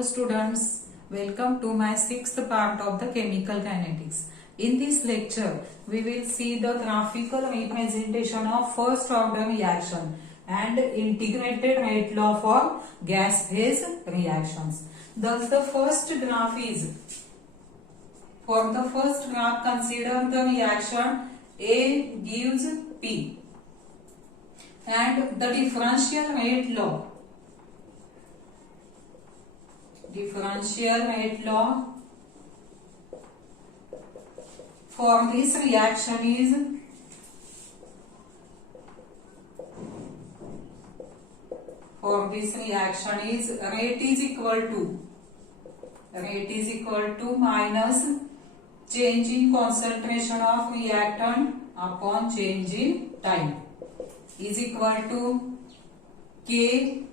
Hello students, welcome to my sixth part of the chemical kinetics. In this lecture, we will see the graphical representation of first order reaction and integrated rate law for gas phase reactions. Thus the first graph is, for the first graph consider the reaction A gives P and the differential rate law for this reaction is rate is equal to minus change in concentration of reactant upon change in time is equal to K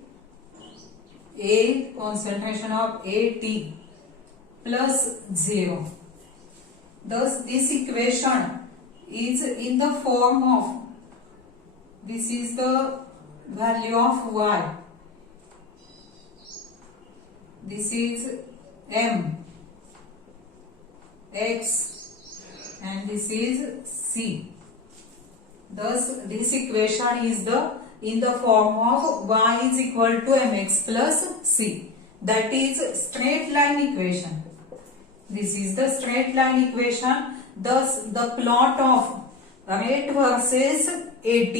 A concentration of AT plus 0. Thus this equation is in the form of, this is the value of Y, this is M, X and this is C. Thus this equation is in the form of Y is equal to mx plus c. That is straight line equation. This is the straight line equation. Thus the plot of rate versus AT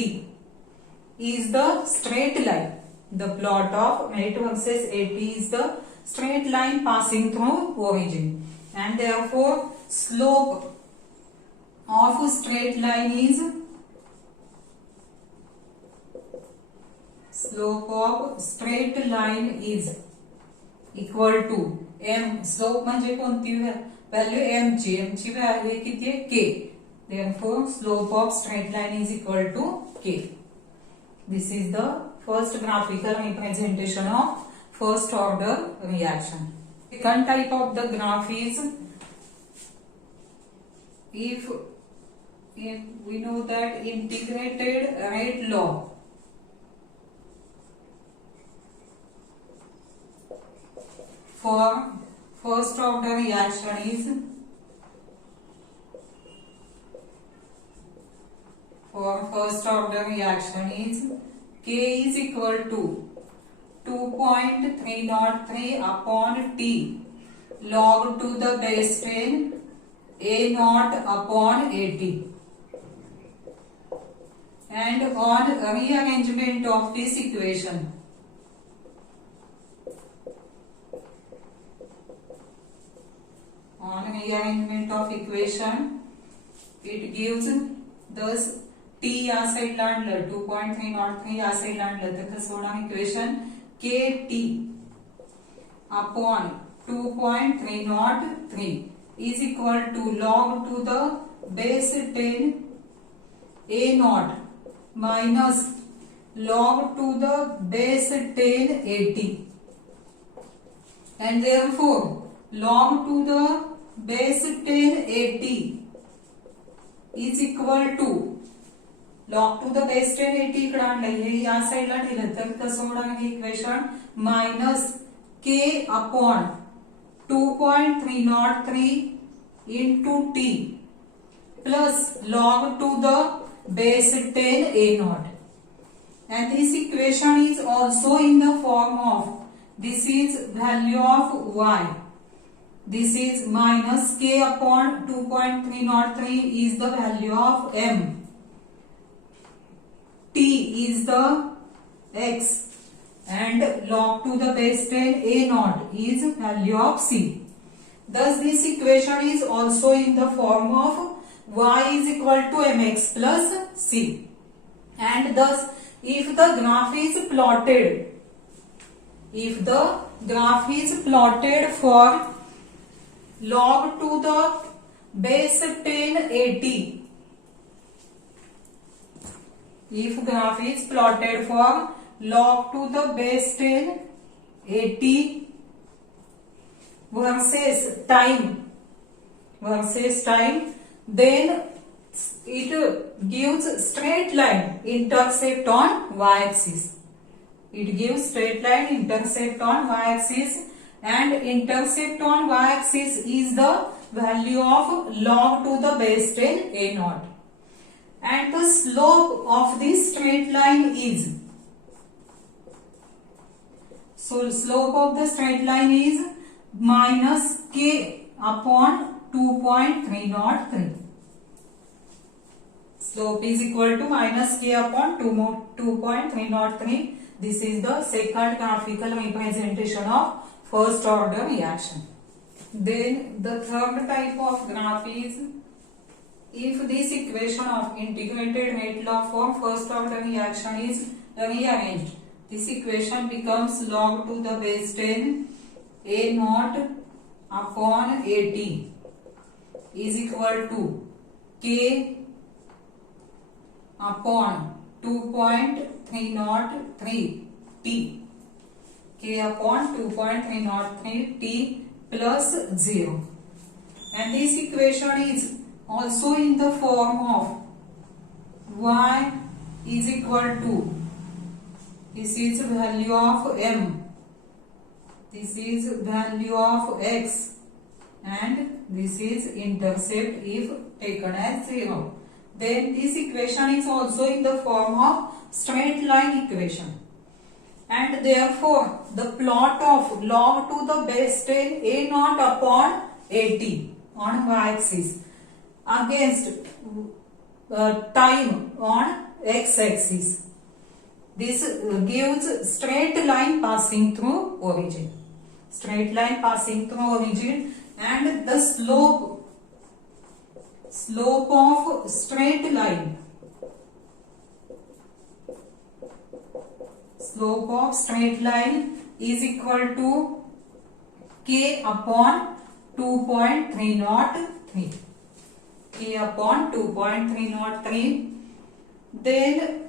is the straight line. The plot of rate versus AT is the straight line passing through origin. And therefore slope of straight line is equal to m. Slope म्हणजे कोणती value m ची value किती आहे k. Therefore slope of straight line is equal to k. This is the first graphical representation of first order reaction. Second type of the graph is, if we know that integrated rate law for first order reaction is, K is equal to 2.303 upon T log to the base 10 A naught upon AT. And on rearrangement of this equation, it gives, thus T या साइडला आणलं 2.303 या साइडला आणलं तर कसं होणार equation KT upon 2.303 is equal to log to the base 10 A naught minus log to the base 10 AT. And therefore log to the base 10 AT is equal to log to the base 10 AT इकडे आणलं हे या साइडला ठेवलं तर कसं होणार हे equation minus K upon 2.303 into T plus log to the base 10 A naught. And this equation is also in the form of, this is value of Y. This is minus K upon 2.303 is the value of M. T is the X and log to the base 10 A naught is value of C. Thus this equation is also in the form of Y is equal to mx plus c. And thus if the graph is plotted for log to the base 10 AT, if graph is plotted for log to the base 10 AT versus time, then it gives straight line intercept on y-axis. It gives straight line intercept on y-axis, and intercept on y-axis is the value of log to the base 10 a naught, and the slope of this straight line is, so slope of the straight line is minus k upon 2.303. Slope is equal to minus k upon 2.303. This is the second graphical representation of first order reaction. Then the third type of graph is, if this equation of integrated rate law for first order reaction is rearranged, this equation becomes log to the base 10 a naught upon at is equal to k upon 2.303 t, k upon 2.303 t plus 0, and this equation is also in the form of y is equal to, this is value of m, this is value of x, and this is intercept if taken as 0. Then this equation is also in the form of straight line equation, and therefore the plot of log to the base 10 a naught upon at on y-axis against time on x-axis, this gives straight line passing through origin, straight line passing through origin, and the slope of straight line, slope of straight line is equal to k upon 2.303, k upon 2.303. Then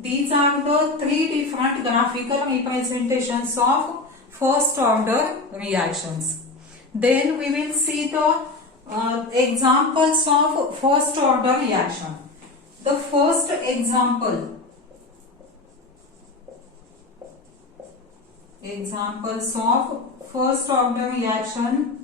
these are the three different graphical representations of first order reactions. Then we will see the examples of first order reaction. The first examples of first order reaction.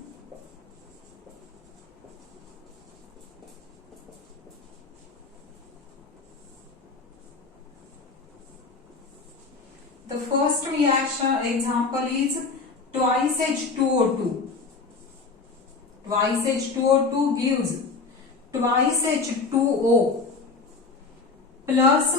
The first reaction example is twice H2O2. Twice H2O2 gives twice H2O plus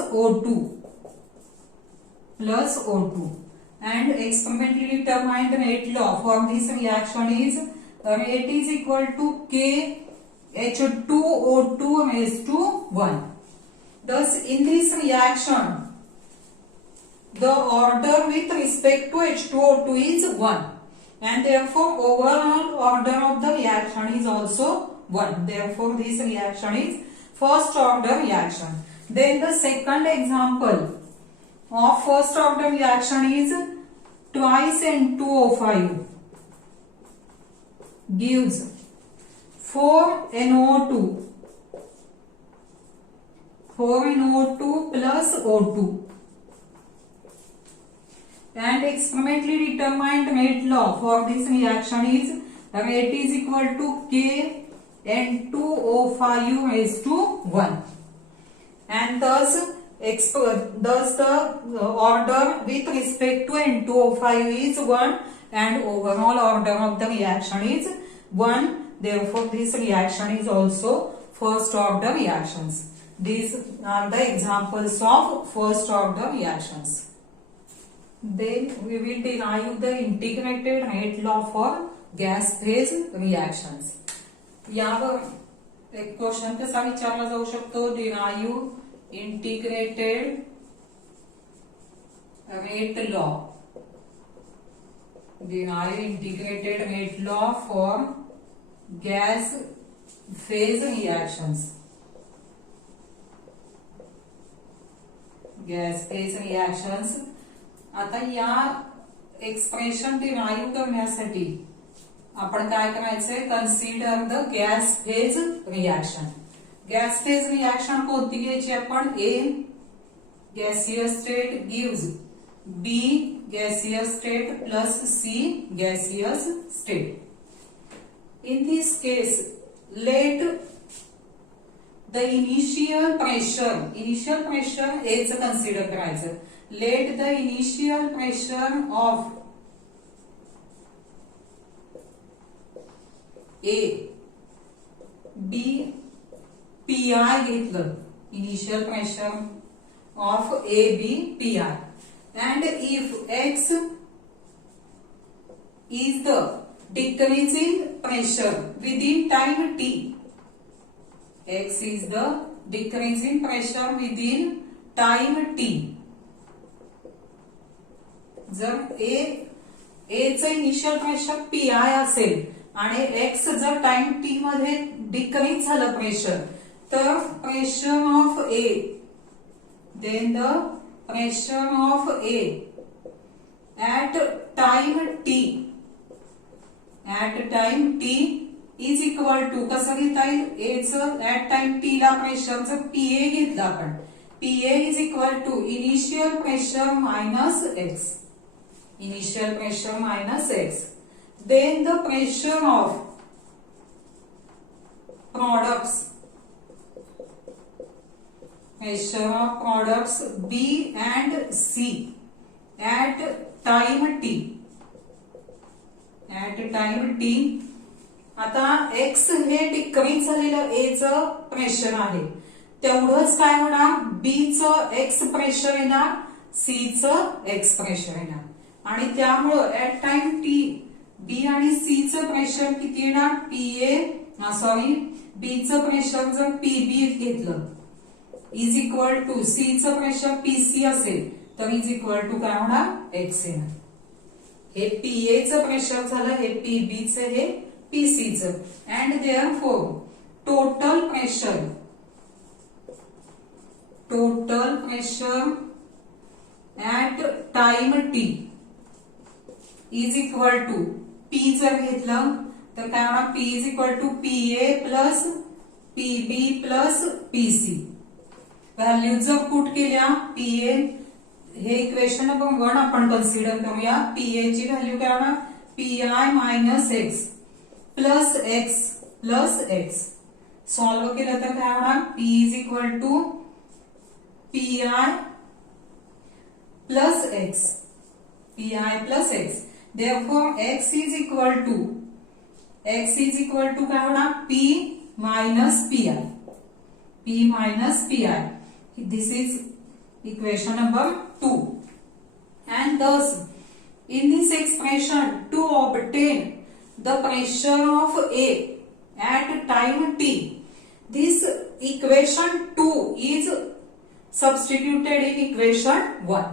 O2, and experimentally determined rate law for this reaction is rate is equal to k H2O2 raised to 1. Thus in this reaction the order with respect to H2O2 is 1, and therefore overall order of the reaction is also 1. Therefore this reaction is first order reaction. Then the second example of first order reaction is twice N2O5 gives 4NO2 plus O2, and experimentally determined rate law for this reaction is rate is equal to k N2O5 raised to 1, and thus the order with respect to N2O5 is 1 and overall order of the reaction is 1. Therefore this reaction is also first order reactions. These are the examples of first order reactions. Then we will derive the integrated rate law for gas phase reactions. यावर एक question कसा विचारला जाऊ शकतो, derive integrated rate law for gas phase reactions. आता या expression derive करण्यासाठी आपण काय करायचंय, consider the gas phase reaction. Gas phase reaction कोणती घ्यायची आपण, A gaseous state gives B gaseous state plus C gaseous state. In this case, let the initial pressure A च consider करायचं. Let the initial pressure of A be PI घेतलं. Initial pressure of A be PI. And if X is the decreasing pressure within time T, X is the decreasing pressure within time T. जर A चं initial pressure PI असेल आणि X जर time T मध्ये decrease झालं pressure, तर pressure of A, then the pressure of A at time T is equal to, कसं घेता येईल, A चं at time T ला प्रेशर जर PA घेतलं आपण, PA is equal to initial pressure minus X. Initial pressure minus X. Then the pressure of products B and C at time T. आता X हे डिक्रीज झालेलं A चं pressure आहे, तेवढंच काय होणार, B चं X प्रेशर येणार, C चं X प्रेशर येणार. आणि त्यामुळं ऍट टाइम T B आणि C चं प्रेशर किती येणार, B चं प्रेशर जर PB घेतलं इज इक्वल टू C चं प्रेशर PC असेल तर इज इक्वल टू काय होणार, X येणार. हे PA चं प्रेशर झालं, हे PB चं, हे PC चं. And therefore total pressure at time T is equal to P जर घेतलं तर काय होणार, P is equal to PA plus PB plus PC. Value जर पुट केल्या, PA हे इक्वेशन नंबर 1 आपण कन्सिडर करूया. PA ची व्हॅल्यू काय होणार, PI minus X plus X solve केलं तर काय होणार, P is equal to PI plus X. Therefore X is equal to काय होणार, P minus PI. This is equation number 2. And thus in this expression, to obtain the pressure of A at time T, this equation 2 is substituted in equation 1.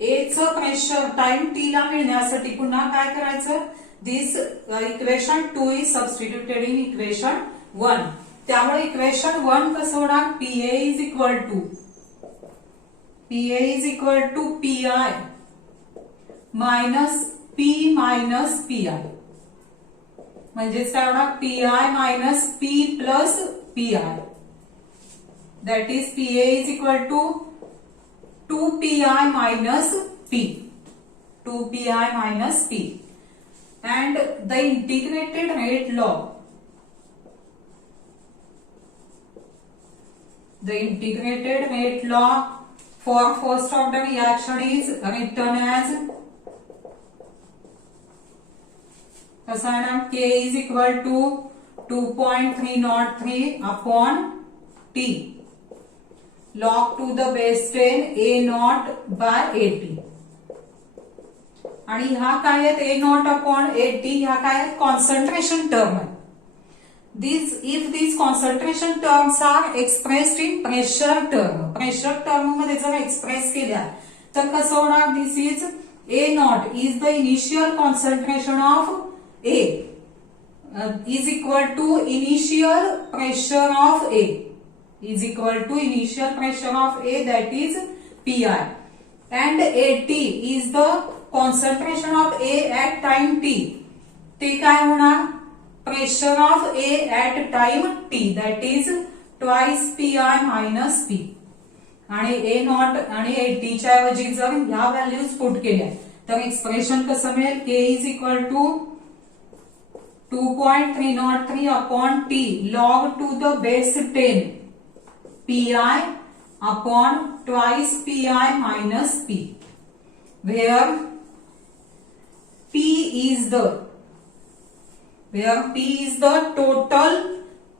A चं pressure time T ला मिळण्यासाठी पुन्हा काय करायचं, this equation 2 is substituted in equation 1. त्यामुळे equation 1 कसं होणार, PA is equal to PI minus P minus PI. म्हणजेच काय होणार, PI minus P plus PI. That is PA is equal to 2PI minus P. And the integrated rate law for first order reaction is written as K is equal to 2.303 upon T. log to the base 10 A naught by AT. आणि ह्या काय आहेत, A naught upon AT, ह्या काय आहेत, concentration term आहे. If these concentration terms are expressed in pressure term मध्ये जर एक्सप्रेस केल्या तर कसं होणार, दिस is A naught is the initial concentration of A is equal to initial pressure of A. Is equal to initial pressure of A, that is PI, and AT is the concentration of A at time T. ते काय होणार, pressure of A at time T, that is twice PI minus P. आणि ए not आणि 80 च्या ऐवजी जर ह्या values put केल्या तर एक्सप्रेशन कसं मिळेल? K is equal to 2.303 upon T log to the base 10 PI upon twice PI minus P, where P is the total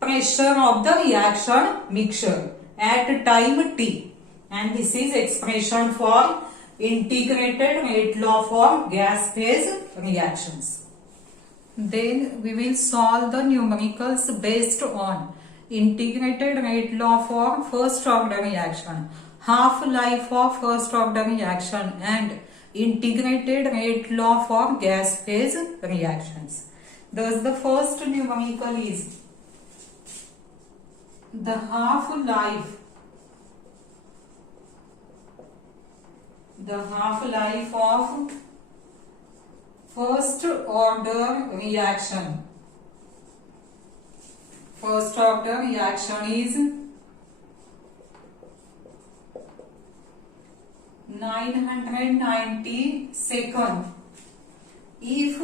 pressure of the reaction mixture at time T, and this is expression for integrated rate law for gas phase reactions. Then we will solve the numericals based on integrated rate law for first order reaction, half life of first order reaction, and integrated rate law for gas phase reactions. Thus the first numerical is the half life of first order reaction. First order reaction is 990 seconds. If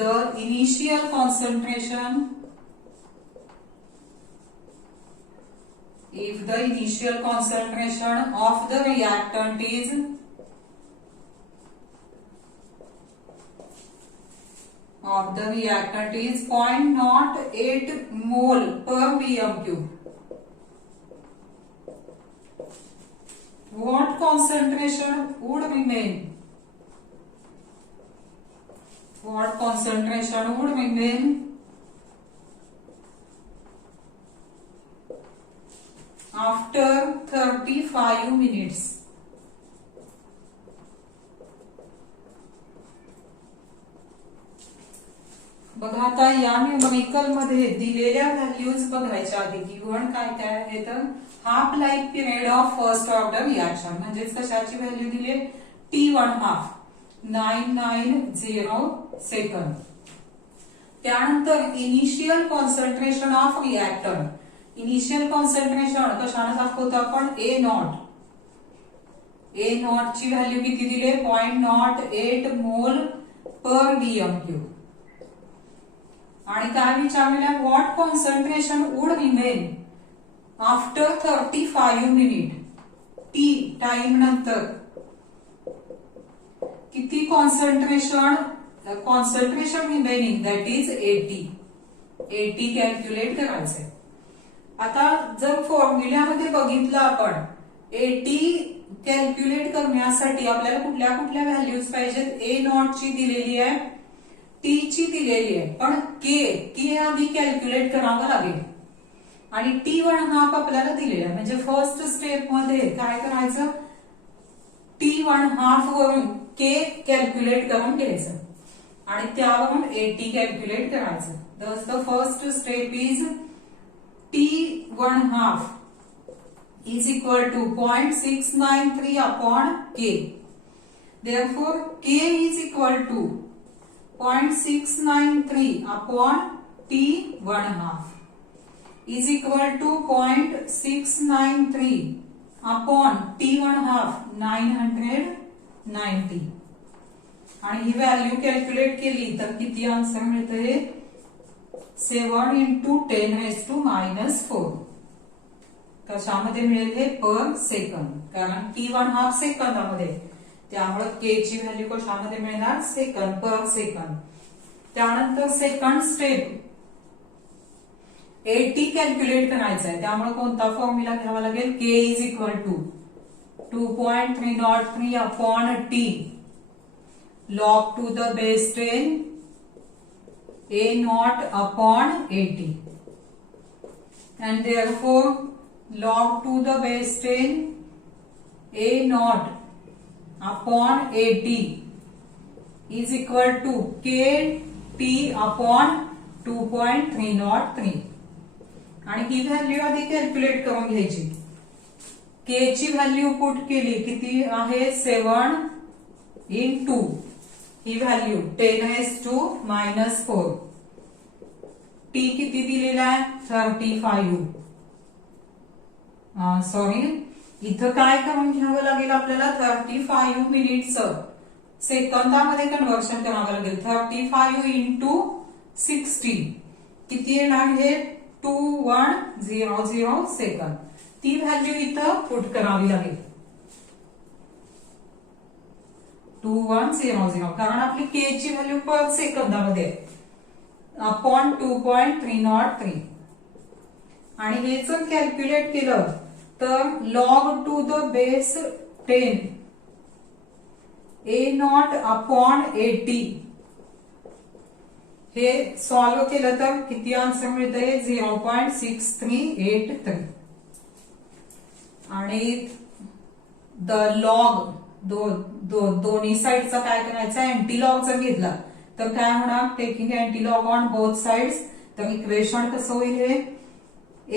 the initial concentration of the reactant is 0.08 mole per bm cube, what concentration would remain? After 35 minutes. बघा आता या numerical मध्ये दिलेल्या values बघायच्या आधी given काय आहे तर half life period of first order reaction म्हणजेच कशाची व्हॅल्यू दिली T1 हाफ 990 सेकंद. त्यानंतर initial concentration of reactant. Initial concentration कशाने दाखवतो आपण ए नॉट ची व्हॅल्यू किती दिली 0.08 मोल पर डीएम क्यूब. आणि काय विचारलेलं what concentration would remain after 35 minute. T time नंतर किती concentration remaining that is 80 calculate करायचंय. आता जर फॉर्म्युल्यामध्ये बघितलं आपण 80 कॅल्क्युलेट करण्यासाठी आपल्याला कुठल्या कुठल्या व्हॅल्यूज पाहिजेत. ए नॉट ची दिलेली आहे, टी ची दिलेली आहे, पण के आधी कॅल्क्युलेट करावं लागेल आणि T1 हाफ आपल्याला दिलेला आहे. म्हणजे फर्स्ट स्टेप मध्ये काय करायचं T1 हाफ वरून के कॅल्क्युलेट करून घ्यायचं आणि त्यावरून 80 कॅल्क्युलेट करायचं. Thus the first step is T1 half is equal to 0.693 upon K. Therefore, K is equal to 0.693 upon T1 half is equal to 0.693 upon T1 half 990. आणि ही व्हॅल्यू कॅल्क्युलेट केली तर किती आन्सर मिळतंय 7 into 10⁻⁻⁴. कशामध्ये मिळेल हे per second, कारण T1 half सेकंदामध्ये, त्यामुळे के ची व्हॅल्यू कशामध्ये मिळणार सेकंद पर सेकंद. त्यानंतर सेकंड स्टेप 80 कॅल्क्युलेट करायचं आहे. त्यामुळे कोणता फॉर्म्युला घ्यावा लागेल K is equal to 2.303 upon T log to the base 10 A naught upon 80, and therefore log to the base 10 A naught upon 80 is equal to KT upon 2.303. आणि ही value आधी calculate करून घ्यायची. के ची व्हॅल्यू पुट केली किती आहे 7 into ही value 10⁻⁻⁴. T किती दिलेला आहे 35. सॉरी, इथं काय करून घ्यावं लागेल आपल्याला 35 मिनिटचं सेकंदामध्ये कन्व्हर्शन करावं लागेल. 35 इंटू 60 किती येणार हे 2100 सेकंद. ती व्हॅल्यू इथं पुट करावी लागेल 2100 कारण आपली के ची व्हॅल्यू पर सेकंदामध्ये अपॉन 2.303 आणि हे जर कॅल्क्युलेट केलं तर log to the base 10 A0 upon 80 हे सॉल्व्ह केलं तर किती आन्सर मिळतंय 0.6383 आणि द लॉग दोन्ही साइडचा काय करायचा अँटी लॉग जर घेतला तर काय होणार taking anti log on both sides. तर इक्वेशन कसं होईल हे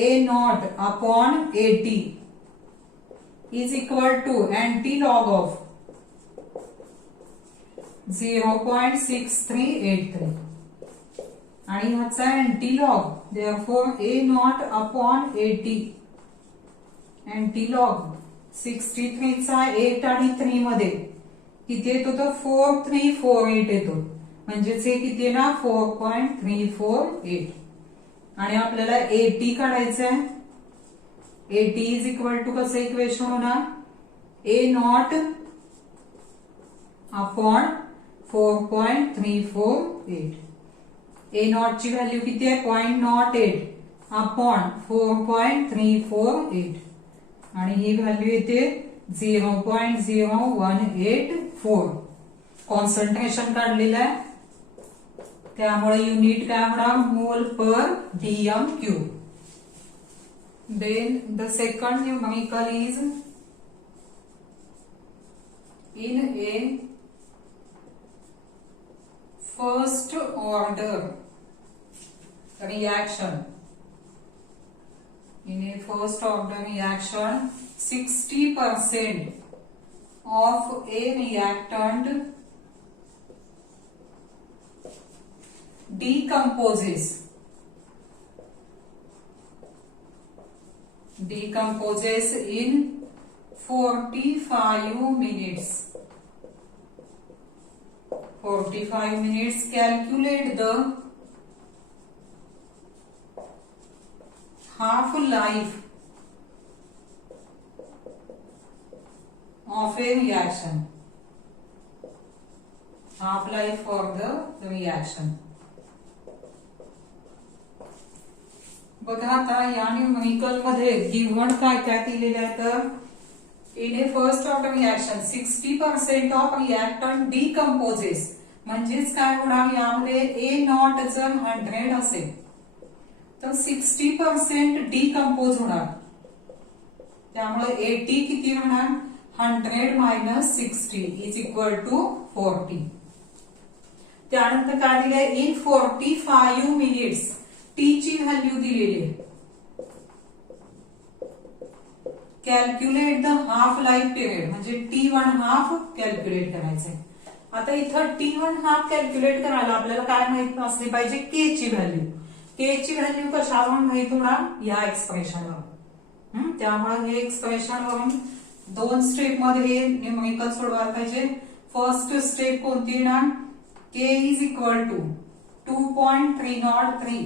A0 upon 80 is equal to anti log of 0.6383 आणि ह्याचा anti log therefore A0 upon 80 anti log 63 चा 8 आणि 3 मध्ये किती येतो तर 4348 येतो म्हणजेच हे किती आहे ना 4.348 आणि आपल्याला 80 काढायचं आहे. 80 इज इक्वल टू कसं इक्वेशन होणार A0 अपॉन 4.348. A0 ची व्हॅल्यू किती आहे 0.08 अपॉन 4.348 आणि ही व्हॅल्यू येते 0.0184. कॉन्सन्ट्रेशन काढलेलं आहे त्यामुळे युनिट काय होणार mole per dm cube. Then the second numerical is in a first order reaction. In a first order reaction 60% of a reactant decomposes in 45 minutes. 45 minutes. Calculate the half life of a reaction. Half life for the reaction. बघा आता या numerical मध्ये given काय काय दिलेलं आहे तर in a first order reaction 60% of reactant decomposes म्हणजेच काय होणार यामध्ये A0 जर 100 असेल तर 60% डिकम्पोज होणार त्यामुळे 80 किती होणार 100 मायनस 60 इज इक्वल टू 40. त्यानंतर काय दिलंय इन 45 मिनिट्स टी ची व्हॅल्यू दिलेली आहे. Calculate the half life period म्हणजे T1 हाफ कॅल्क्युलेट करायचंय. आता इथं T1 हाफ कॅल्क्युलेट करायला आपल्याला काय माहित असली पाहिजे के ची व्हॅल्यू. के ची व्हॅल्यू कशावरून माहित होणार या एक्सप्रेशनवर. त्यामुळे हे एक्सप्रेशन वरून दोन स्टेप मध्ये हे न्यूमेरिकल सोडवायला पाहिजे. फर्स्ट स्टेप कोणती येणार K is equal to 2.303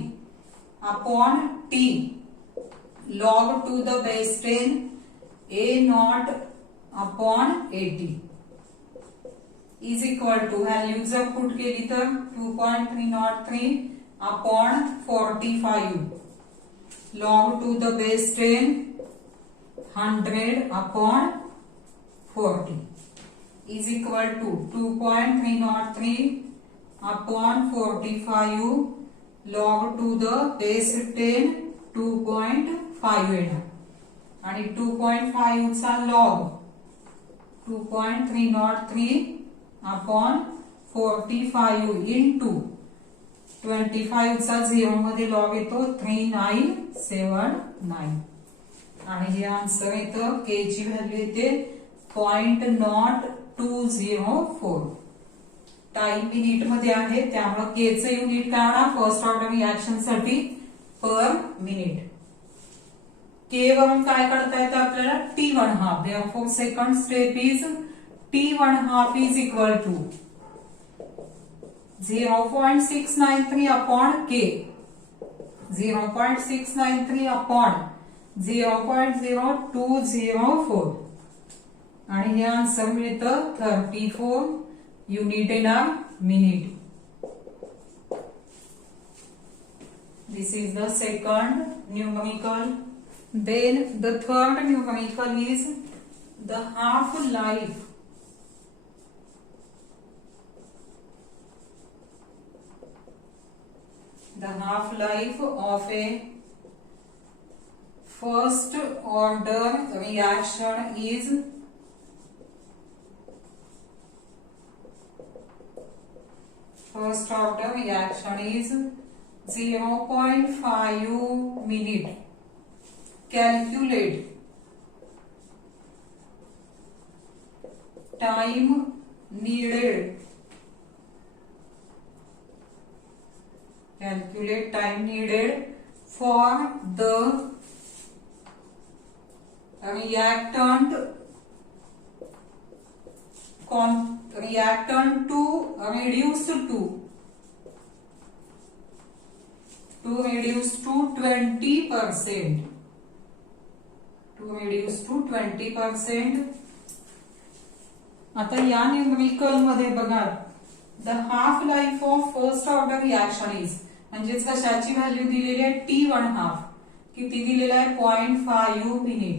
upon T log to the base 10 A0 upon 80 is equal to value जर पुट केली तर 2.303 upon 45 log to the base 10 100 upon 40 is equal to 2.303 upon 45 log to the base 10 2.5 येणार आणि 2.5 चा log 2.303 upon 45 into 25 चा 0 मध्ये log येतो 3979 आणि हे आन्सर येतं के ची व्हॅल्यू येते 0.0204. टाइम मिनिट मध्ये आहे त्यामुळे के चे युनिट काय होणार फर्स्ट ऑर्डर रिएक्शन साठी पर मिनिट. K वरून काय काढता येतं आपल्याला T1/2. Therefore second step is T1/2 is equal to 0.693 upon K. 0.693 upon 0.0204 आणि हे आन्सर मिळतं 34 unit in a minute. This is the second numerical. Then the third numerical is the half-life. The half-life of a first order reaction is first order reaction is 0.5 minute. Calculate time needed. Calculate time needed for the reactant to reduce to 20%. To reduce to 20%. आता या numerical मध्ये बघा the half life of first order reaction is म्हणजेच कशाची value दिलेली आहे T1/2 किती दिलेला आहे 0.5 minute.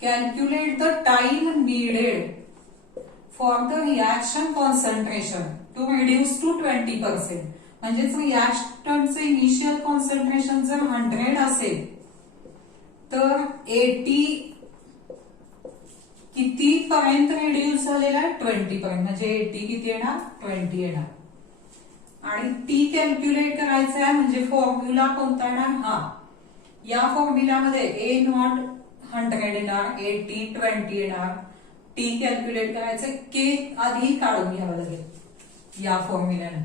Calculate the time needed for the reaction concentration to reduce to 20%. म्हणजेच रिएक्टंटचे इनिशियल कॉन्सन्ट्रेशन जर 100 असेल तर 80 किती पर्यंत रिड्यूस झालेला आहे 20 पर्यंत. म्हणजे 80 किती येणार 20 येणार. आणि टी कॅल्क्युलेट करायचं आहे म्हणजे फॉर्म्युला कोणता येणार हा. या फॉर्म्युलामध्ये A नॉट 100 येणार 80 20 येणार. टी कॅल्क्युलेट करायचं के आधी काढून घ्यावं लागेल या फॉर्म्युल्याने.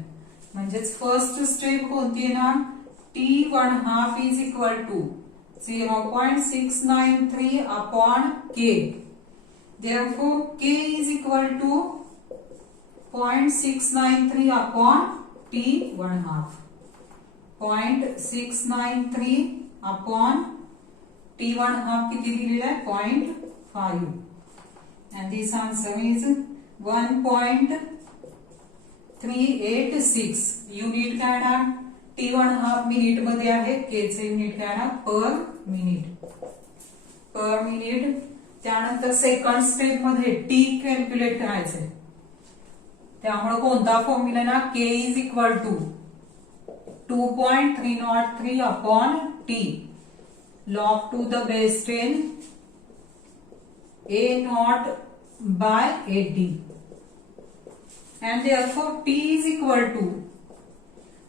म्हणजेच फर्स्ट स्टेप कोणती येणार T1/2 is equal to 0.693 upon K. Therefore, K is equal to 0.693 upon T1/2. 0.693 upon T1/2 किती दिलेला आहे 0.5. And this answer is 1.386. Unit काय येणार T1/2 मिनिट मध्ये आहे. K चे युनिट काय येणार पर मिनिट. Per minute. त्यानंतर सेकंड स्टेप मध्ये टी कॅल्क्युलेट करायचंय. त्यामुळे कोणता फॉर्म्युला ना K is equal to 2.303 upon T log to the base 10 A naught by 80 and therefore T is equal to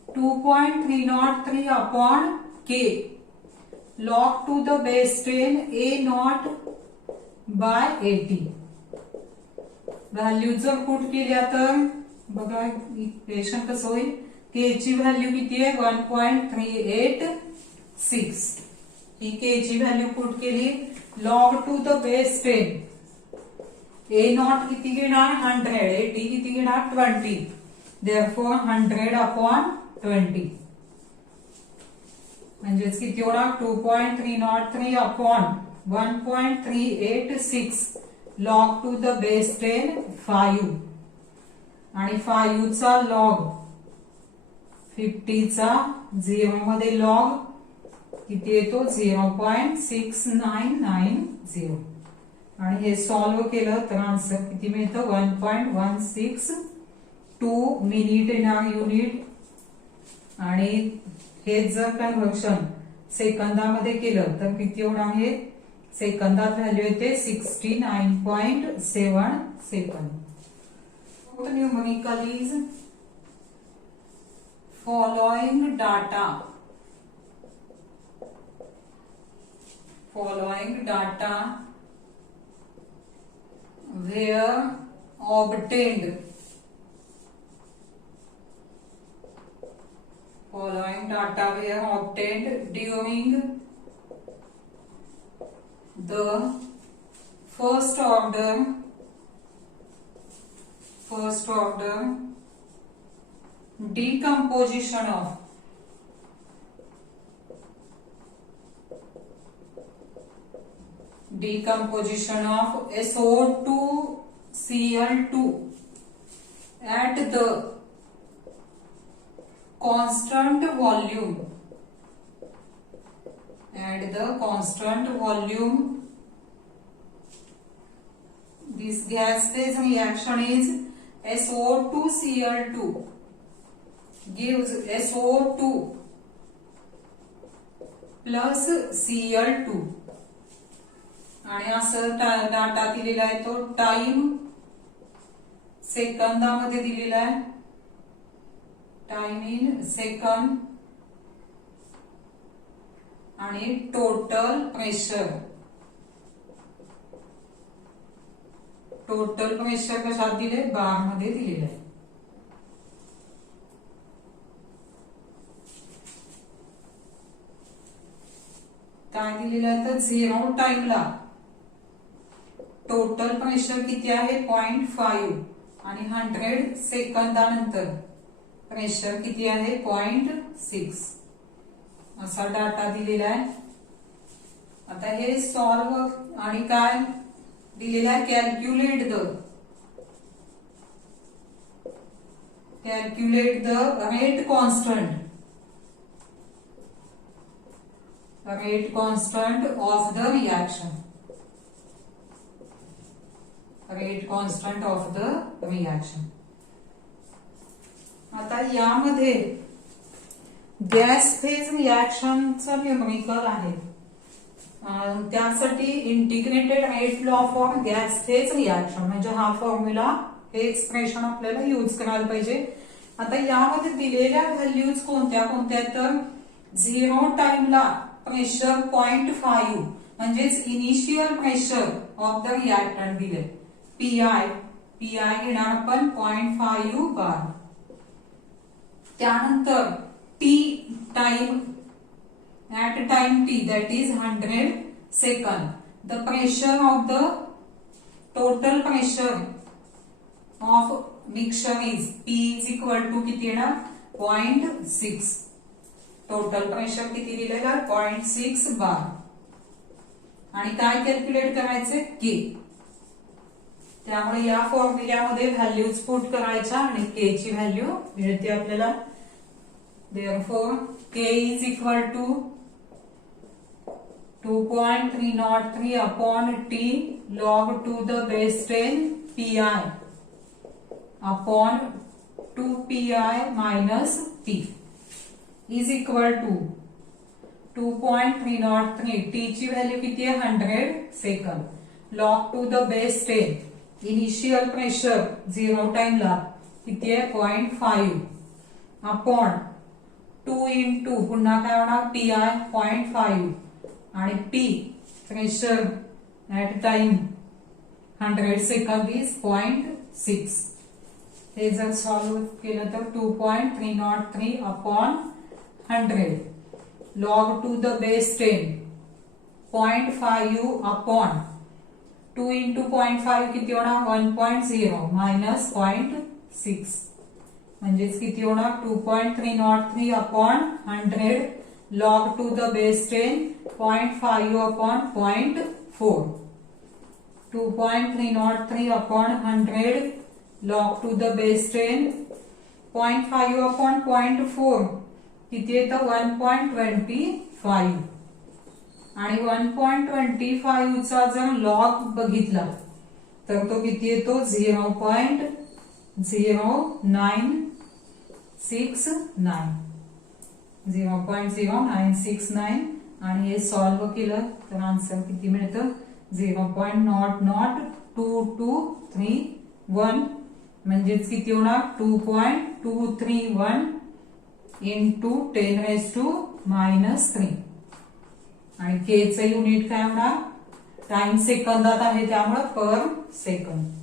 2.303 upon K log to the base 10 A naught by 80. Value जर put केल्या तर बघा equation कसं होईल. K ची value किती आहे 1.386. ही K ची व्हॅल्यू पुट केली log to the base 10 A not किती घेणार 100 80 किती घेणार 20. Therefore 100 upon 20 म्हणजेच किती होणार 2.303 upon 1.386 log to the base 10 5 आणि 5 चा log 50 चा 0 मध्ये log किती येतो 0.6990 आणि हे सॉल्व केलं तर आन्सर किती मिळतं 1.162 मिनिट इन अ युनिट. आणि हे जर कन्व्हर्शन सेकंदामध्ये केलं तर किती होणार आहे सेकंदात व्हॅल्यू येते 69.7 second. Numerical is following data were obtained during the first order decomposition of SO2Cl2 at the constant volume. This gas phase reaction is SO2Cl2 gives SO2 plus Cl2 आणि असं डाटा दिलेला आहे तो टाइम सेकंदामध्ये दिलेला आहे time in second आणि total pressure कशात दिले बार मध्ये दिलेलं आहे काय दिलेलं आहे तर 0 टाइमला टोटल प्रेशर किती आहे 0.5 आणि 100 सेकंदानंतर प्रेशर किती आहे 0.6 असा डाटा दिलेला आहे आता हे सॉल्व आणि काय दिलेला आहे calculate the rate constant of the reaction आता यामध्ये गॅस फेज रिएक्शनचं न्यूमरिकल आहे त्यासाठी integrated rate law for gas phase reaction म्हणजे हा फॉर्म्युला हे एक्सप्रेशन आपल्याला यूज करायला पाहिजे आता यामध्ये दिलेल्या व्हॅल्यूज कोणत्या तर 0 टाइमला प्रेशर 0.5 म्हणजेच initial pressure of the reactant दिले पीआय घेणार आपण 0.5 बार त्यानंतर T time at time t that is 100 second the pressure of the total pressure of mixture is P is equal to किती येणार 0.6 टोटल प्रेशर किती दिलेला 0.6 बार आणि काय कॅल्क्युलेट करायचे K त्यामुळे या फॉर्म्युल्यामध्ये व्हॅल्यूज पुट करायच्या आणि K ची व्हॅल्यू मिळते आपल्याला therefore K is equal to 2.303 upon T log to the base 10 Pi upon 2 Pi minus T is equal to 2.303 T ची व्हॅल्यू किती आहे 100 second log to the base 10 initial pressure 0 टाइमला किती आहे 0.5 upon 2 into पुन्हा काय होणार Pi 0.5 आणि P pressure at time 100 second is 0.6 हे जर सॉल्व केलं तर 2.303 upon 100 log to the base 10 0.5 upon 2 into 0.5 किती होणार 1.0 मायनस 0.6 म्हणजेच किती होणार 2.303 upon 100 log to the base 10 0.5 upon 0.4 2.303 upon 100 log to the base 10 0.5 upon 0.4 किती येतं 1.25 आणि 1.25 चा जर लॉग बघितला तर तो किती येतो 0.0969 आणि हे सॉल्व केलं तर आन्सर किती मिळतं 0.00223 म्हणजेच किती होणार 2.231 into 10⁻³ आणि के चं युनिट काय होणार टाइम सेकंदात आहे त्यामुळे पर सेकंद